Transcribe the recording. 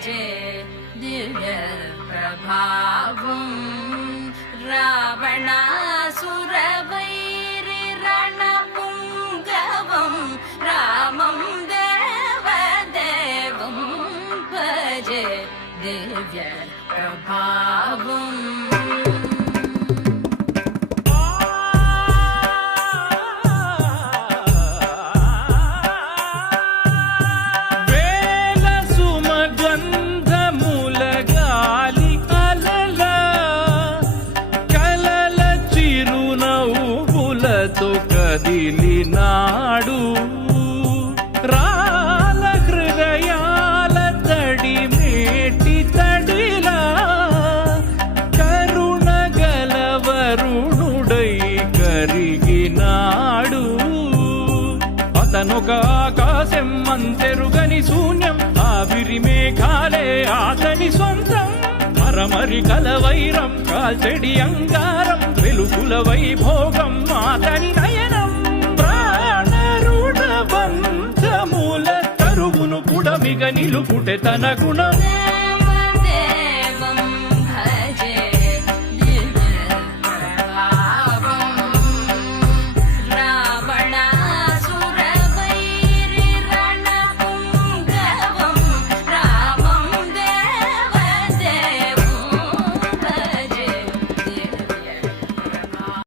భజే దివ్య ప్రభావం రావణాసురవైరి రణపుంగవం రామం దేవదేవం భజే దివ్య ప్రభావం కదిలినాడు రాల హృదయాల తడి మేటి తడిలా కరుణ గలవరుణుడై కరిగినాడు అతనొక ఆకాశం అంతెరుగని శూన్యం ఆవిరి మేఘాలే అతని సొంతం మరమరి కలవైరం కాల్చెడి అంగారం వెలుగుల వైభోగం అతని నయనం ప్రాణరుణ బంధముల తరువును పుడమిగ నిలుపుటె తన గుణం